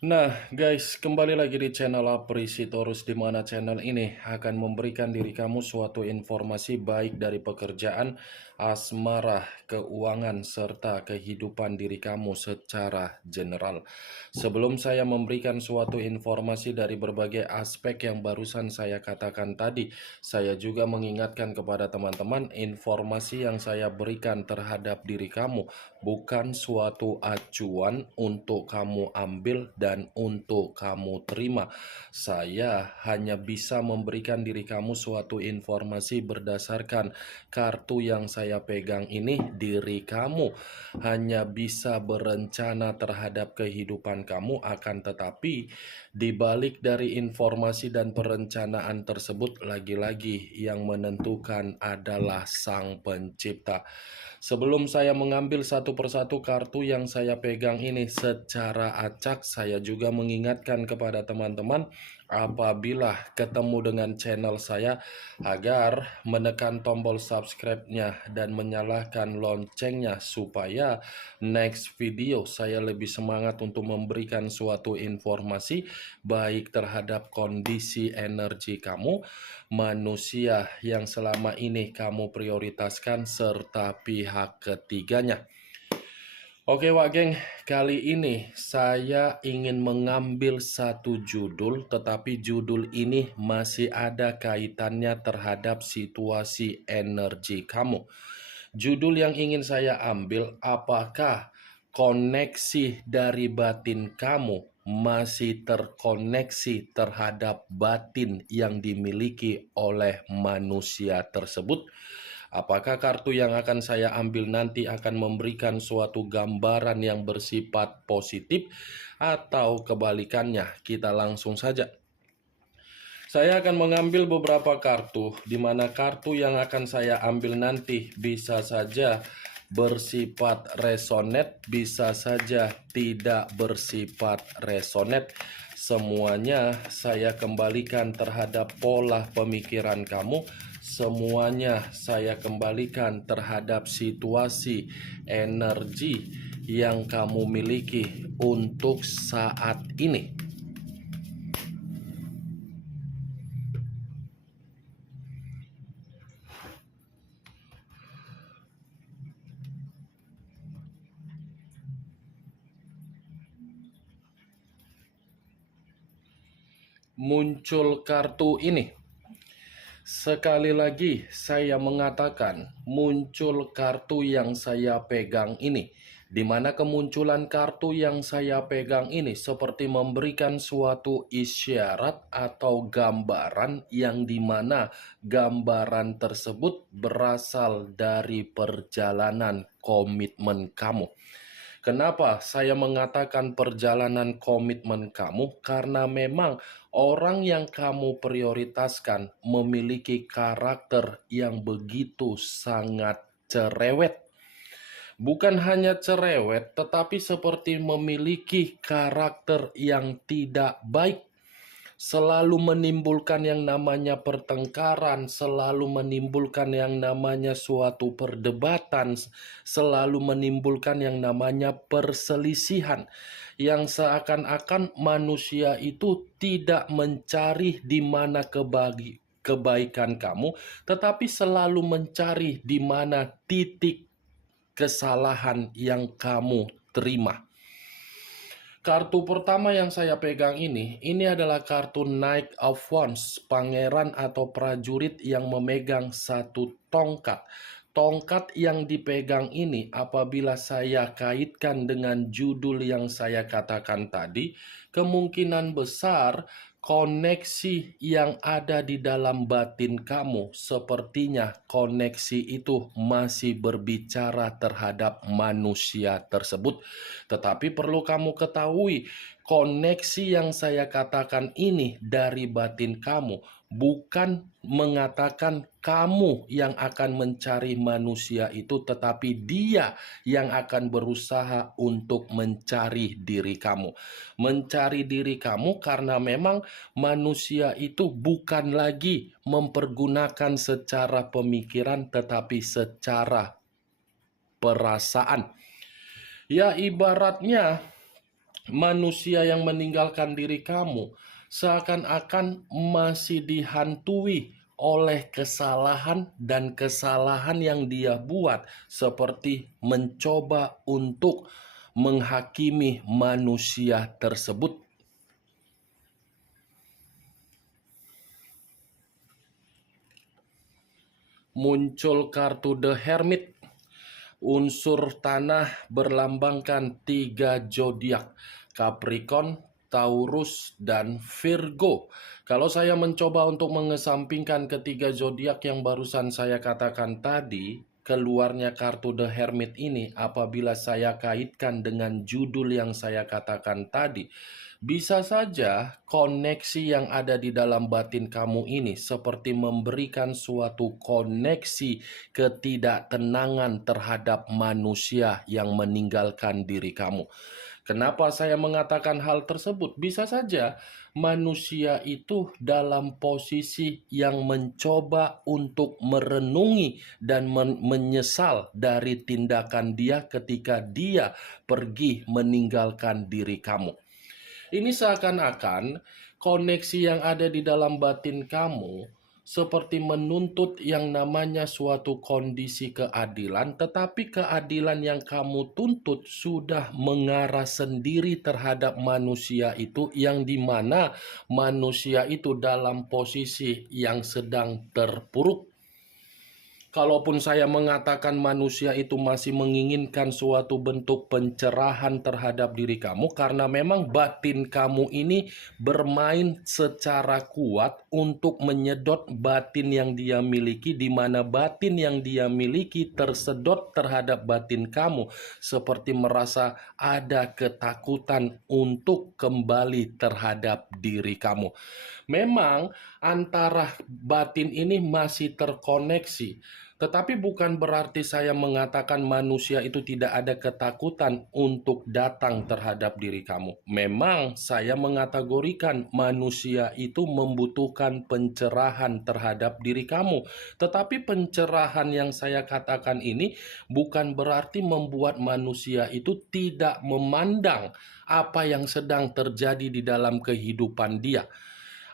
Nah, guys, kembali lagi di channel Aprisitorus, di mana channel ini akan memberikan diri kamu suatu informasi baik dari pekerjaan, asmara, keuangan, serta kehidupan diri kamu secara general. Sebelum saya memberikan suatu informasi dari berbagai aspek yang barusan saya katakan tadi, saya juga mengingatkan kepada teman-teman, informasi yang saya berikan terhadap diri kamu bukan suatu acuan untuk kamu ambil dan untuk kamu terima. Saya hanya bisa memberikan diri kamu suatu informasi berdasarkan kartu yang saya pegang ini. Diri kamu hanya bisa berencana terhadap kehidupan kamu, akan tetapi di balik dari informasi dan perencanaan tersebut, lagi-lagi yang menentukan adalah Sang Pencipta. Sebelum saya mengambil satu persatu kartu yang saya pegang ini secara acak, saya juga mengingatkan kepada teman-teman apabila ketemu dengan channel saya agar menekan tombol subscribe-nya dan menyalakan loncengnya supaya next video saya lebih semangat untuk memberikan suatu informasi baik terhadap kondisi energi kamu, manusia yang selama ini kamu prioritaskan, serta pihak ketiganya. Oke Wak Geng, kali ini saya ingin mengambil satu judul, tetapi judul ini masih ada kaitannya terhadap situasi energi kamu. Judul yang ingin saya ambil, apakah koneksi dari batin kamu masih terkoneksi terhadap batin yang dimiliki oleh manusia tersebut? Apakah kartu yang akan saya ambil nanti akan memberikan suatu gambaran yang bersifat positif atau kebalikannya? Kita langsung saja. Saya akan mengambil beberapa kartu, di mana kartu yang akan saya ambil nanti bisa saja bersifat resonate, bisa saja tidak bersifat resonate. Semuanya saya kembalikan terhadap pola pemikiran kamu. Semuanya saya kembalikan terhadap situasi energi yang kamu miliki untuk saat ini. Muncul kartu ini. Sekali lagi saya mengatakan, muncul kartu yang saya pegang ini, di mana kemunculan kartu yang saya pegang ini seperti memberikan suatu isyarat atau gambaran yang dimana gambaran tersebut berasal dari perjalanan komitmen kamu. Kenapa saya mengatakan perjalanan komitmen kamu? Karena memang orang yang kamu prioritaskan memiliki karakter yang begitu sangat cerewet. Bukan hanya cerewet, tetapi seperti memiliki karakter yang tidak baik, selalu menimbulkan yang namanya pertengkaran, selalu menimbulkan yang namanya suatu perdebatan, selalu menimbulkan yang namanya perselisihan, yang seakan-akan manusia itu tidak mencari di mana kebaikan kamu, tetapi selalu mencari di mana titik kesalahan yang kamu terima. Kartu pertama yang saya pegang ini adalah kartu Knight of Wands, pangeran atau prajurit yang memegang satu tongkat. Tongkat yang dipegang ini, apabila saya kaitkan dengan judul yang saya katakan tadi, kemungkinan besar koneksi yang ada di dalam batin kamu, sepertinya koneksi itu masih berbicara terhadap manusia tersebut. Tetapi perlu kamu ketahui, koneksi yang saya katakan ini dari batin kamu, bukan mengatakan kamu yang akan mencari manusia itu, tetapi dia yang akan berusaha untuk mencari diri kamu. Mencari diri kamu karena memang manusia itu bukan lagi mempergunakan secara pemikiran, tetapi secara perasaan. Ya, ibaratnya manusia yang meninggalkan diri kamu seakan-akan masih dihantui oleh kesalahan dan kesalahan yang dia buat, seperti mencoba untuk menghakimi manusia tersebut. Muncul kartu The Hermit. Unsur tanah berlambangkan 3 zodiak, Capricorn, Taurus, dan Virgo. Kalau saya mencoba untuk mengesampingkan ketiga zodiak yang barusan saya katakan tadi, keluarnya kartu The Hermit ini apabila saya kaitkan dengan judul yang saya katakan tadi, bisa saja koneksi yang ada di dalam batin kamu ini seperti memberikan suatu koneksi ketidaktenangan terhadap manusia yang meninggalkan diri kamu. Kenapa saya mengatakan hal tersebut? Bisa saja manusia itu dalam posisi yang mencoba untuk merenungi dan menyesal dari tindakan dia ketika dia pergi meninggalkan diri kamu. Ini seakan-akan koneksi yang ada di dalam batin kamu seperti menuntut yang namanya suatu kondisi keadilan, tetapi keadilan yang kamu tuntut sudah mengarah sendiri terhadap manusia itu, yang dimana manusia itu dalam posisi yang sedang terpuruk. Kalaupun saya mengatakan manusia itu masih menginginkan suatu bentuk pencerahan terhadap diri kamu, karena memang batin kamu ini bermain secara kuat untuk menyedot batin yang dia miliki, di mana batin yang dia miliki tersedot terhadap batin kamu, seperti merasa ada ketakutan untuk kembali terhadap diri kamu. Memang antara batin ini masih terkoneksi, tetapi bukan berarti saya mengatakan manusia itu tidak ada ketakutan untuk datang terhadap diri kamu. Memang saya mengategorikan manusia itu membutuhkan pencerahan terhadap diri kamu. Tetapi pencerahan yang saya katakan ini bukan berarti membuat manusia itu tidak memandang apa yang sedang terjadi di dalam kehidupan dia.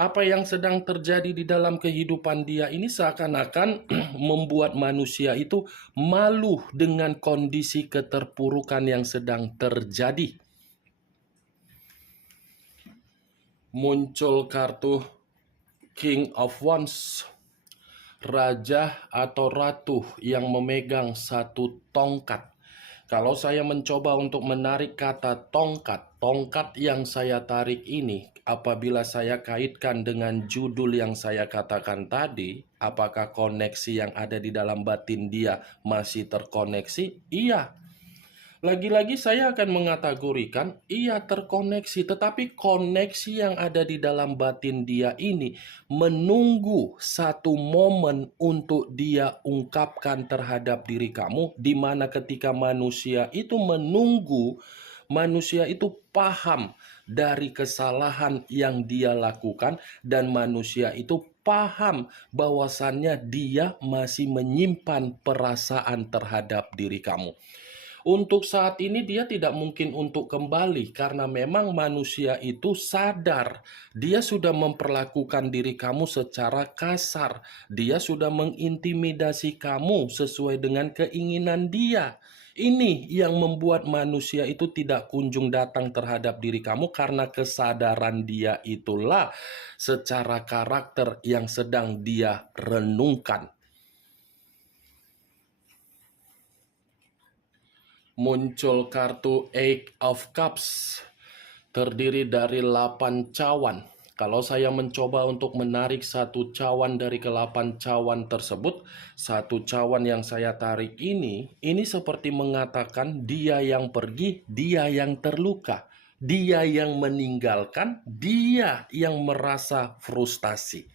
Apa yang sedang terjadi di dalam kehidupan dia ini seakan-akan membuat manusia itu malu dengan kondisi keterpurukan yang sedang terjadi. Muncul kartu King of Wands, raja atau ratu yang memegang satu tongkat. Kalau saya mencoba untuk menarik kata tongkat yang saya tarik ini, apabila saya kaitkan dengan judul yang saya katakan tadi, apakah koneksi yang ada di dalam batin dia masih terkoneksi? Iya. Lagi-lagi saya akan mengategorikan, iya terkoneksi, tetapi koneksi yang ada di dalam batin dia ini menunggu satu momen untuk dia ungkapkan terhadap diri kamu, di mana ketika manusia itu menunggu, manusia itu paham dari kesalahan yang dia lakukan, dan manusia itu paham bahwasannya dia masih menyimpan perasaan terhadap diri kamu. Untuk saat ini dia tidak mungkin untuk kembali, karena memang manusia itu sadar dia sudah memperlakukan diri kamu secara kasar. Dia sudah mengintimidasi kamu sesuai dengan keinginan dia. Ini yang membuat manusia itu tidak kunjung datang terhadap diri kamu, karena kesadaran dia itulah secara karakter yang sedang dia renungkan. Muncul kartu Eight of Cups, terdiri dari 8 cawan. Kalau saya mencoba untuk menarik satu cawan dari ke-8 cawan tersebut, satu cawan yang saya tarik ini seperti mengatakan dia yang pergi, dia yang terluka, dia yang meninggalkan, dia yang merasa frustasi.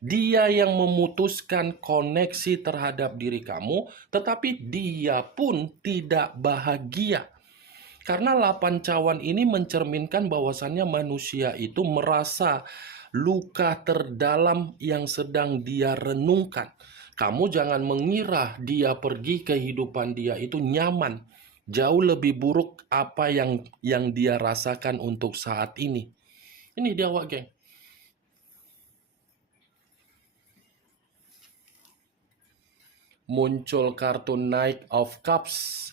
Dia yang memutuskan koneksi terhadap diri kamu, tetapi dia pun tidak bahagia. Karena 8 cawan ini mencerminkan bahwasannya manusia itu merasa luka terdalam yang sedang dia renungkan. Kamu jangan mengira dia pergi, kehidupan dia itu nyaman. Jauh lebih buruk apa yang dia rasakan untuk saat ini. Ini dia Wak geng. Muncul kartu Knight of Cups.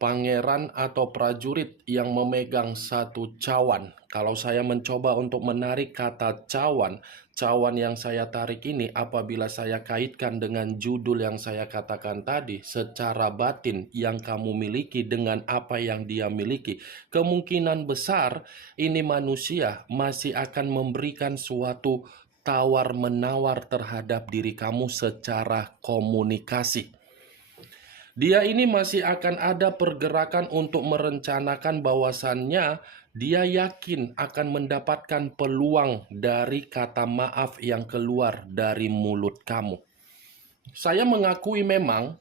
Pangeran atau prajurit yang memegang satu cawan. Kalau saya mencoba untuk menarik kata cawan, cawan yang saya tarik ini apabila saya kaitkan dengan judul yang saya katakan tadi, secara batin yang kamu miliki dengan apa yang dia miliki, kemungkinan besar ini manusia masih akan memberikan suatu tawar-menawar terhadap diri kamu secara komunikasi. Dia ini masih akan ada pergerakan untuk merencanakan bahwasannya dia yakin akan mendapatkan peluang dari kata maaf yang keluar dari mulut kamu. Saya mengakui memang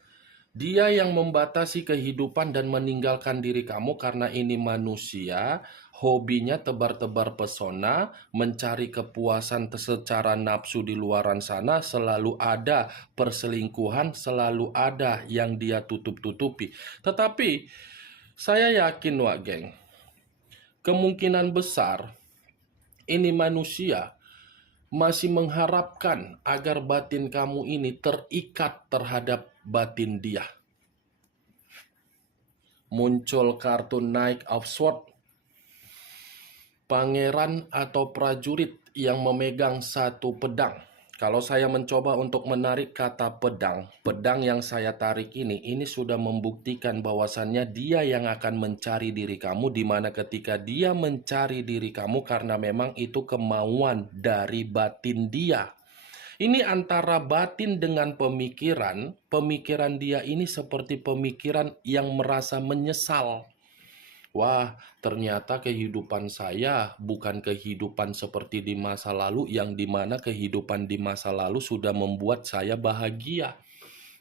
dia yang membatasi kehidupan dan meninggalkan diri kamu karena ini manusia, hobinya tebar-tebar pesona, mencari kepuasan secara nafsu di luaran sana, selalu ada perselingkuhan, selalu ada yang dia tutup-tutupi. Tetapi saya yakin Wak geng, kemungkinan besar ini manusia masih mengharapkan agar batin kamu ini terikat terhadap batin dia. Muncul kartu Knight of Swords. Pangeran atau prajurit yang memegang satu pedang. Kalau saya mencoba untuk menarik kata pedang, pedang yang saya tarik ini sudah membuktikan bahwasannya dia yang akan mencari diri kamu, di mana ketika dia mencari diri kamu karena memang itu kemauan dari batin dia. Ini antara batin dengan pemikiran, pemikiran dia ini seperti pemikiran yang merasa menyesal. Wah, ternyata kehidupan saya bukan kehidupan seperti di masa lalu, yang dimana kehidupan di masa lalu sudah membuat saya bahagia.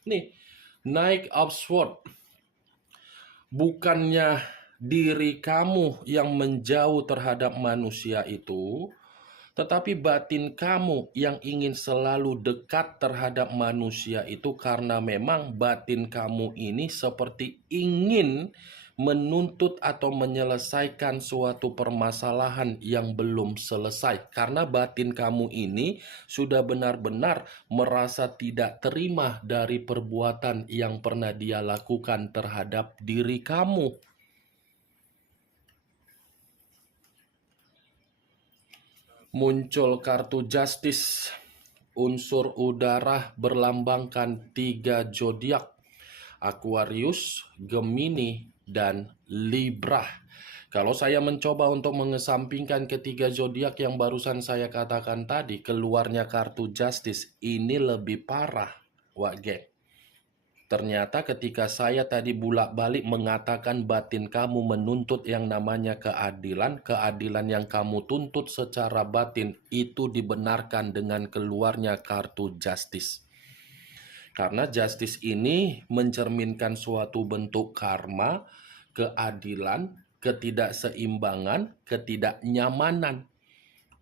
Nih, Knight of Swords. Bukannya diri kamu yang menjauh terhadap manusia itu, tetapi batin kamu yang ingin selalu dekat terhadap manusia itu karena memang batin kamu ini seperti ingin menuntut atau menyelesaikan suatu permasalahan yang belum selesai. Karena batin kamu ini sudah benar-benar merasa tidak terima dari perbuatan yang pernah dia lakukan terhadap diri kamu. Muncul kartu Justice. Unsur udara berlambangkan 3 zodiak: Aquarius, Gemini, dan Libra. Kalau saya mencoba untuk mengesampingkan ketiga zodiak yang barusan saya katakan tadi, keluarnya kartu Justice ini lebih parah, Wak geng. Ternyata ketika saya tadi bolak-balik mengatakan batin kamu menuntut yang namanya keadilan, keadilan yang kamu tuntut secara batin itu dibenarkan dengan keluarnya kartu Justice. Karena Justice ini mencerminkan suatu bentuk karma, keadilan, ketidakseimbangan, ketidaknyamanan.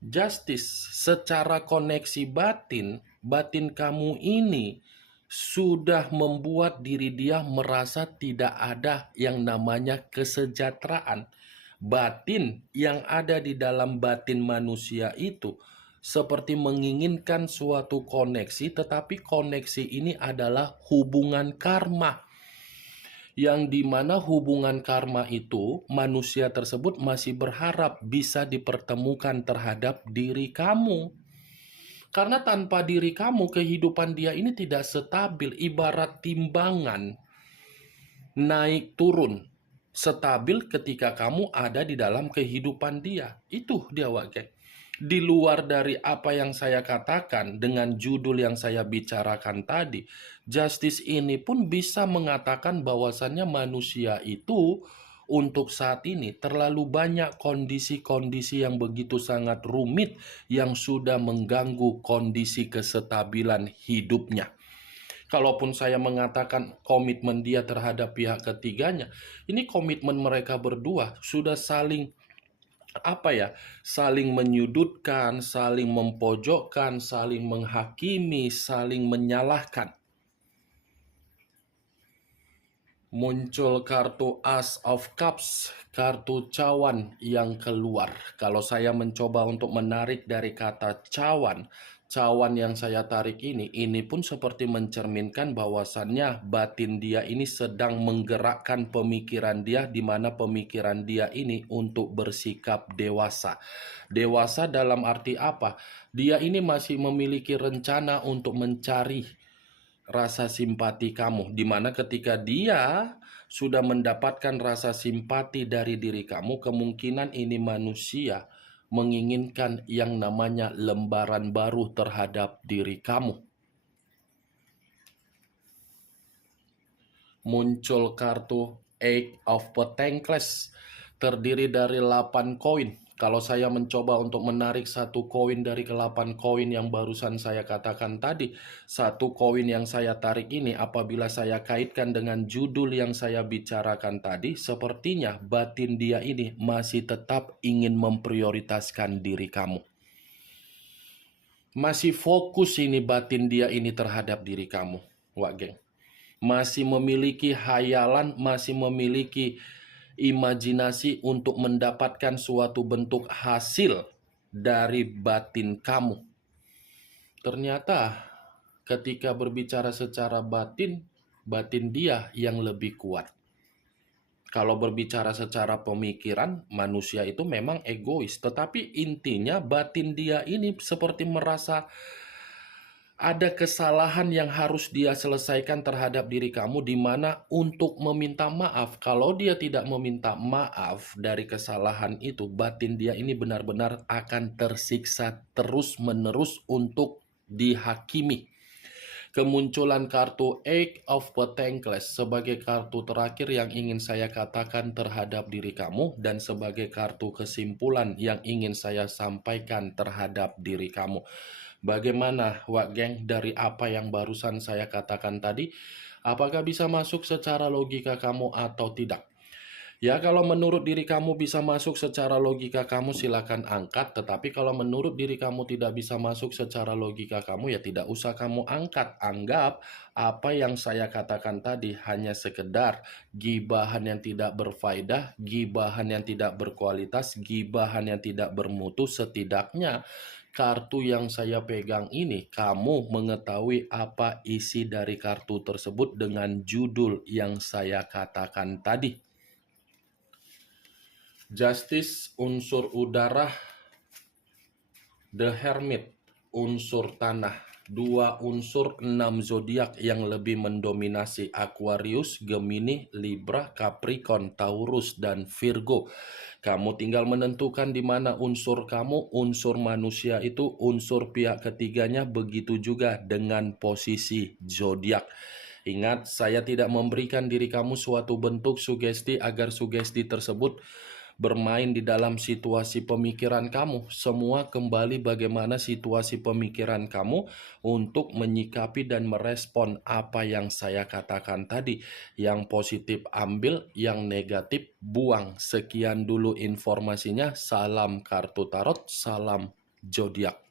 Justice secara koneksi batin, batin kamu ini sudah membuat diri dia merasa tidak ada yang namanya kesejahteraan. Batin yang ada di dalam batin manusia itu seperti menginginkan suatu koneksi, tetapi koneksi ini adalah hubungan karma. Yang dimana hubungan karma itu manusia tersebut masih berharap bisa dipertemukan terhadap diri kamu. Karena tanpa diri kamu, kehidupan dia ini tidak stabil, ibarat timbangan naik turun. Stabil ketika kamu ada di dalam kehidupan dia. Itu dia Wak geng. Di luar dari apa yang saya katakan dengan judul yang saya bicarakan tadi, Justice ini pun bisa mengatakan bahwasannya manusia itu untuk saat ini terlalu banyak kondisi-kondisi yang begitu sangat rumit yang sudah mengganggu kondisi kestabilan hidupnya. Kalaupun saya mengatakan komitmen dia terhadap pihak ketiganya, ini komitmen mereka berdua sudah saling saling menyudutkan, saling mempojokkan, saling menghakimi, saling menyalahkan. Muncul kartu Ace of Cups, kartu cawan yang keluar. Kalau saya mencoba untuk menarik dari kata cawan, cawan yang saya tarik ini pun seperti mencerminkan bahwasannya batin dia ini sedang menggerakkan pemikiran dia, di mana pemikiran dia ini untuk bersikap dewasa. Dewasa dalam arti apa? Dia ini masih memiliki rencana untuk mencari rasa simpati kamu, di mana ketika dia sudah mendapatkan rasa simpati dari diri kamu, kemungkinan ini manusia menginginkan yang namanya lembaran baru terhadap diri kamu. Muncul kartu Eight of Pentacles, terdiri dari 8 koin. Kalau saya mencoba untuk menarik satu koin dari ke-8 koin yang barusan saya katakan tadi, satu koin yang saya tarik ini apabila saya kaitkan dengan judul yang saya bicarakan tadi, sepertinya batin dia ini masih tetap ingin memprioritaskan diri kamu. Masih fokus ini batin dia ini terhadap diri kamu, Wak Geng. Masih memiliki hayalan, masih memiliki imajinasi untuk mendapatkan suatu bentuk hasil dari batin kamu. Ternyata ketika berbicara secara batin, batin dia yang lebih kuat. Kalau berbicara secara pemikiran, manusia itu memang egois, tetapi intinya batin dia ini seperti merasa ada kesalahan yang harus dia selesaikan terhadap diri kamu, di mana untuk meminta maaf, kalau dia tidak meminta maaf dari kesalahan itu, batin dia ini benar-benar akan tersiksa terus-menerus untuk dihakimi. Kemunculan kartu Eight of Pentacles sebagai kartu terakhir yang ingin saya katakan terhadap diri kamu, dan sebagai kartu kesimpulan yang ingin saya sampaikan terhadap diri kamu. Bagaimana, Wak Geng, dari apa yang barusan saya katakan tadi? Apakah bisa masuk secara logika kamu atau tidak? Ya, kalau menurut diri kamu bisa masuk secara logika kamu, silakan angkat. Tetapi kalau menurut diri kamu tidak bisa masuk secara logika kamu, ya tidak usah kamu angkat. Anggap apa yang saya katakan tadi hanya sekedar gibahan yang tidak berfaedah, gibahan yang tidak berkualitas, gibahan yang tidak bermutu. Setidaknya kartu yang saya pegang ini, kamu mengetahui apa isi dari kartu tersebut dengan judul yang saya katakan tadi. Justice, unsur udara. The Hermit, unsur tanah. 2 unsur 6 zodiak yang lebih mendominasi: Aquarius, Gemini, Libra, Capricorn, Taurus, dan Virgo. Kamu tinggal menentukan di mana unsur kamu, unsur manusia itu, unsur pihak ketiganya, begitu juga dengan posisi zodiak. Ingat, saya tidak memberikan diri kamu suatu bentuk sugesti agar sugesti tersebut bermain di dalam situasi pemikiran kamu. Semua kembali bagaimana situasi pemikiran kamu untuk menyikapi dan merespon apa yang saya katakan tadi. Yang positif ambil, yang negatif buang. Sekian dulu informasinya. Salam kartu tarot, salam zodiak.